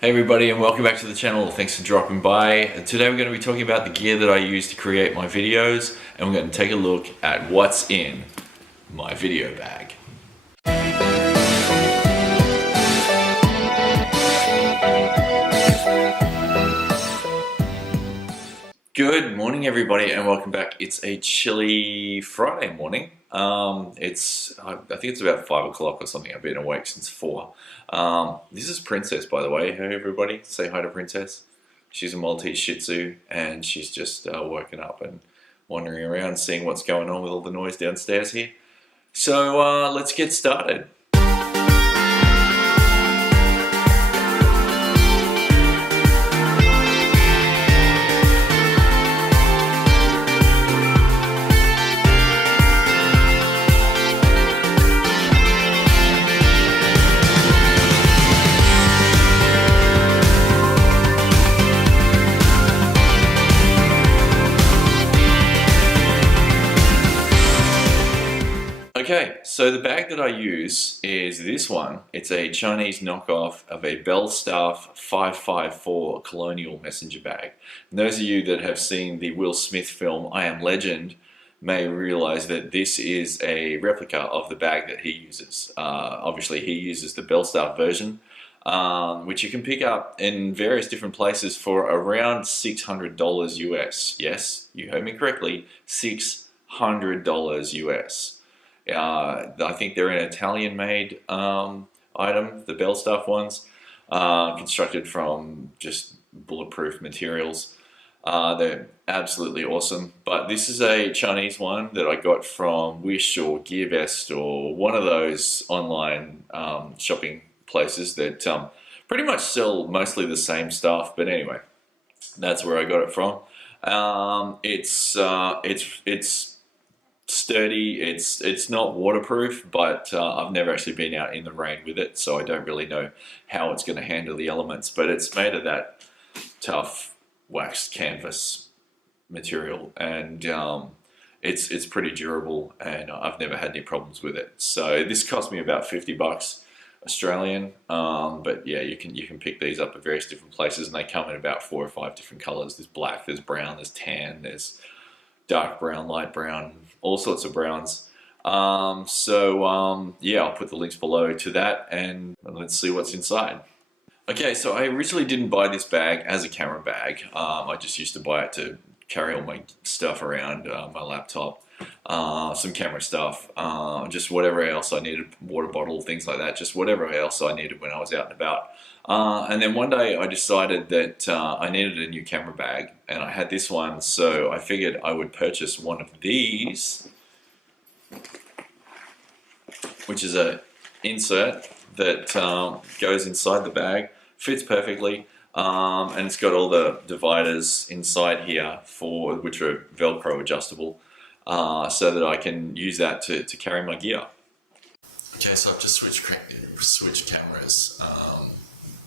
Hey everybody, and welcome back to the channel. Thanks for dropping by. Today we're going to be talking about the gear that I use to create my videos, and we're going to take a look at what's in my video bag. Good morning everybody, and welcome back. It's a chilly Friday morning. I think it's about 5 o'clock or something. I've been awake since 4. This is Princess, by the way. Hey everybody, say hi to Princess. She's a Maltese Shih Tzu, and she's just woken up and wandering around seeing what's going on with all the noise downstairs here. So let's get started. Okay, so the bag that I use is this one. It's a Chinese knockoff of a Belstaff 554 Colonial Messenger bag. And those of you that have seen the Will Smith film I Am Legend may realize that this is a replica of the bag that he uses. Obviously he uses the Belstaff version, which you can pick up in various different places for around $600 US. Yes, you heard me correctly, $600 US. I think they're an Italian-made item, the Belstaff ones, constructed from just bulletproof materials. They're absolutely awesome. But this is a Chinese one that I got from Wish or G.a.s or one of those online shopping places that pretty much sell mostly the same stuff. But anyway, that's where I got it from. It's sturdy. It's not waterproof, but I've never actually been out in the rain with it, so I don't really know how it's going to handle the elements. But it's made of that tough waxed canvas material, and it's pretty durable, and I've never had any problems with it. So this cost me about 50 bucks Australian, but yeah, you can pick these up at various different places, and they come in about 4 or 5 different colors. There's black, there's brown, there's tan, there's dark brown, light brown, all sorts of browns. Yeah, I'll put the links below to that, and let's see what's inside. Okay, so I originally didn't buy this bag as a camera bag. I just used to buy it to carry all my stuff around, my laptop, some camera stuff, just whatever else I needed, water bottle, things like that, just whatever else I needed when I was out and about. And then one day I decided that I needed a new camera bag, and I had this one, so I figured I would purchase one of these, which is a insert that goes inside the bag, fits perfectly, and it's got all the dividers inside here which are Velcro adjustable, so that I can use that to carry my gear. Okay, so I've just switched cameras.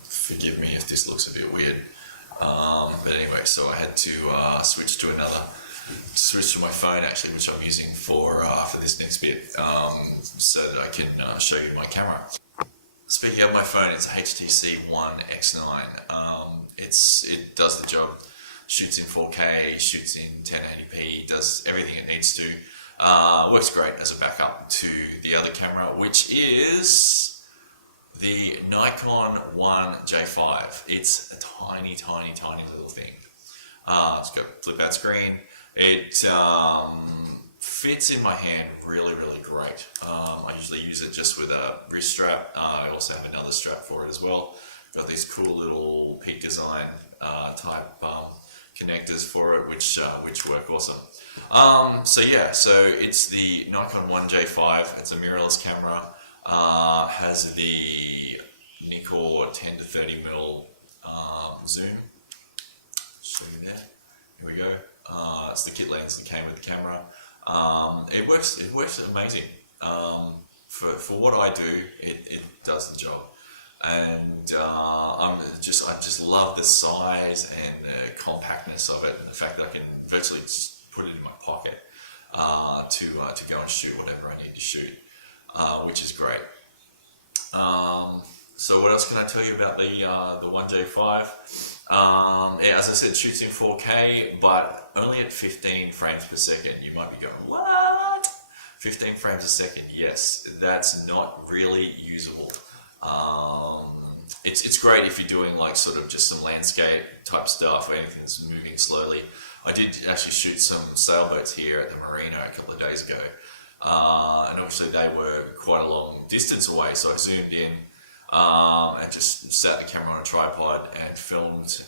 Forgive me if this looks a bit weird, but anyway, so I had to switch to my phone actually, which I'm using for this next bit, so that I can show you my camera. Speaking of my phone, it's a HTC One X9. It does the job, shoots in 4K, shoots in 1080p, does everything it needs to. Works great as a backup to the other camera, which is the Nikon 1J5. It's a tiny, tiny, tiny little thing. It's got a flip out screen. It fits in my hand really, really great. I usually use it just with a wrist strap. I also have another strap for it as well. Got these cool little Peak Design type connectors for it, which work awesome. So it's the Nikon 1J5. It's a mirrorless camera. Has the Nikkor 10 to 30mm zoom. Show you there. Here we go. It's the kit lens that came with the camera. It works amazing. For what I do, it does the job. And I just love the size and the compactness of it, and the fact that I can virtually just put it in my pocket to go and shoot whatever I need to shoot, which is great. So what else can I tell you about the 1J5? Yeah, as I said, shoots in 4K, but only at 15 frames per second. You might be going, what? 15 frames a second? Yes, that's not really usable. It's great if you're doing like sort of just some landscape type stuff or anything that's moving slowly. I did actually shoot some sailboats here at the marina a couple of days ago, and obviously they were quite a long distance away, so I zoomed in and just sat the camera on a tripod and filmed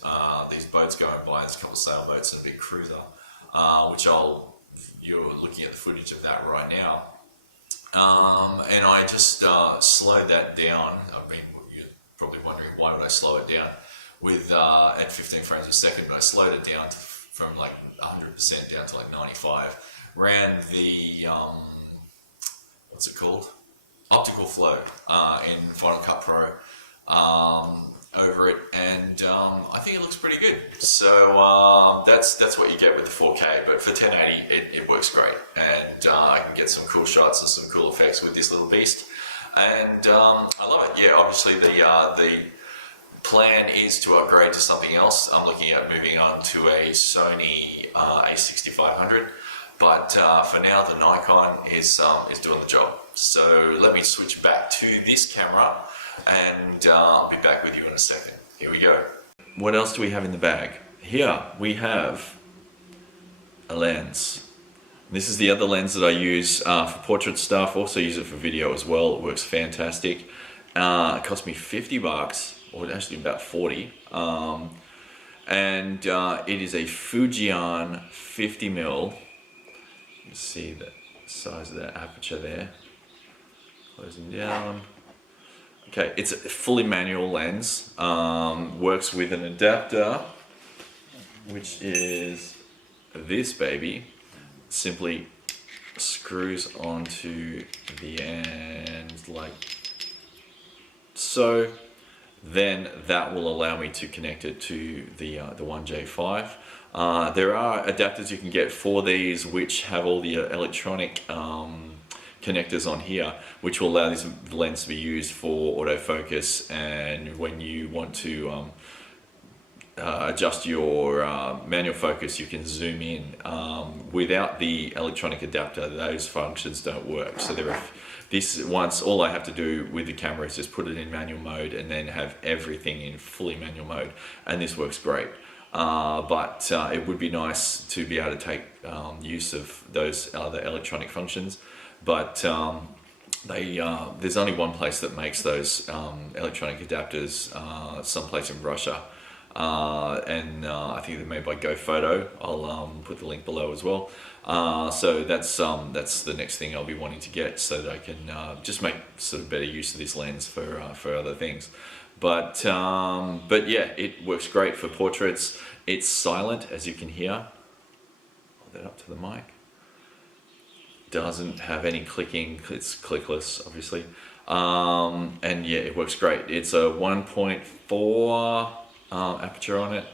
these boats going by. There's a couple of sailboats and a big cruiser, which you're looking at the footage of that right now. And I just slowed that down. I mean, you're probably wondering why would I slow it down with at 15 frames a second, but I slowed it down from like 100% down to like 95. Ran the what's it called? Optical flow in Final Cut Pro over it, and I think it looks pretty good. So that's what you get with the 4K. But for 1080, it works great, and I can get some cool shots and some cool effects with this little beast, and I love it. Yeah, obviously the plan is to upgrade to something else. I'm looking at moving on to a Sony a6500, but for now the Nikon is doing the job. So let me switch back to this camera, and I'll be back with you in a second. Here we go. What else do we have in the bag? Here we have a lens. This is the other lens that I use for portrait stuff. Also use it for video as well. It works fantastic. It cost me 50 bucks, or actually about 40. And it is a Fujian 50mm. You can see the size of that aperture there. Closing down. Okay, it's a fully manual lens. Works with an adapter, which is this baby. Simply screws onto the end like so. Then that will allow me to connect it to the 1J5. There are adapters you can get for these which have all the electronic connectors on here, which will allow this lens to be used for autofocus, and when you want to adjust your manual focus, you can zoom in. Without the electronic adapter, those functions don't work. So all I have to do with the camera is just put it in manual mode and then have everything in fully manual mode, and this works great. But it would be nice to be able to take use of those other electronic functions. But there's only one place that makes those electronic adapters, someplace in Russia. And I think they're made by GoPhoto. I'll put the link below as well. So that's the next thing I'll be wanting to get, so that I can just make sort of better use of this lens for other things. But yeah, it works great for portraits. It's silent, as you can hear. Hold that up to the mic. Doesn't have any clicking. It's clickless, obviously. And yeah, it works great. It's a 1.4 aperture on it,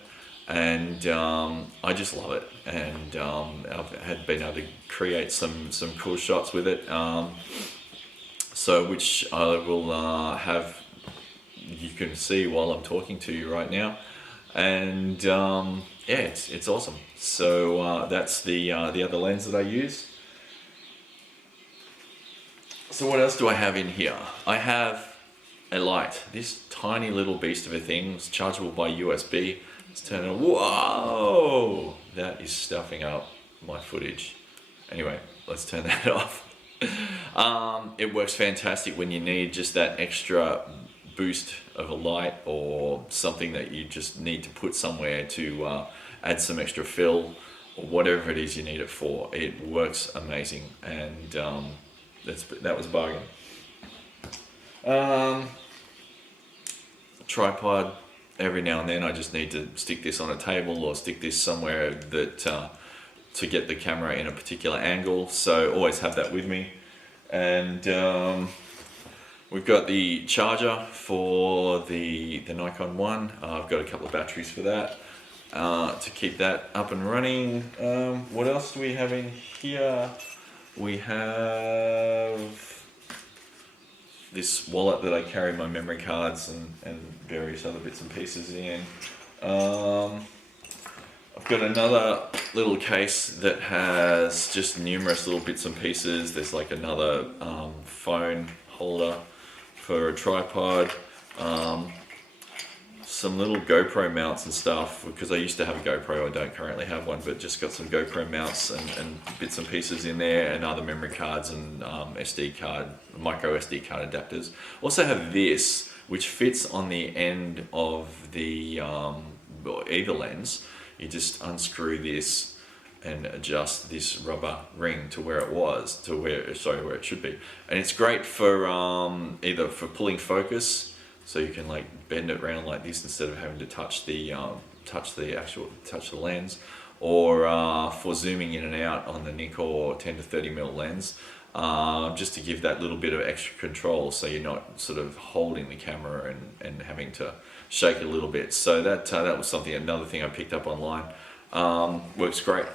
and I just love it. And I've been able to create some cool shots with it. So which I will have. You can see while I'm talking to you right now, and yeah, it's awesome. So that's the other lens that I use. So what else do I have in here? I have a light. This tiny little beast of a thing. It's chargeable by USB. Let's turn it on. Whoa! That is stuffing up my footage. Anyway, let's turn that off. It works fantastic when you need just that extra boost of a light, or something that you just need to put somewhere to add some extra fill, or whatever it is you need it for. It works amazing, and that was a bargain. Tripod. Every now and then I just need to stick this on a table or stick this somewhere that to get the camera in a particular angle, so always have that with me. And we've got the charger for the Nikon One. I've got a couple of batteries for that to keep that up and running. What else do we have in here? We have this wallet that I carry my memory cards and various other bits and pieces in. I've got another little case that has just numerous little bits and pieces. There's like another phone holder for a tripod. Some little GoPro mounts and stuff, because I used to have a GoPro, I don't currently have one, but just got some GoPro mounts and bits and pieces in there, and other memory cards and SD card, micro SD card adapters. Also have this, which fits on the end of the either lens. You just unscrew this and adjust this rubber ring to where it was, where it should be. And it's great for either for pulling focus, so you can like bend it around like this instead of having to touch the lens, or for zooming in and out on the Nikkor 10 to 30mm lens, just to give that little bit of extra control, so you're not sort of holding the camera and having to shake it a little bit. So that was another thing I picked up online. Works great.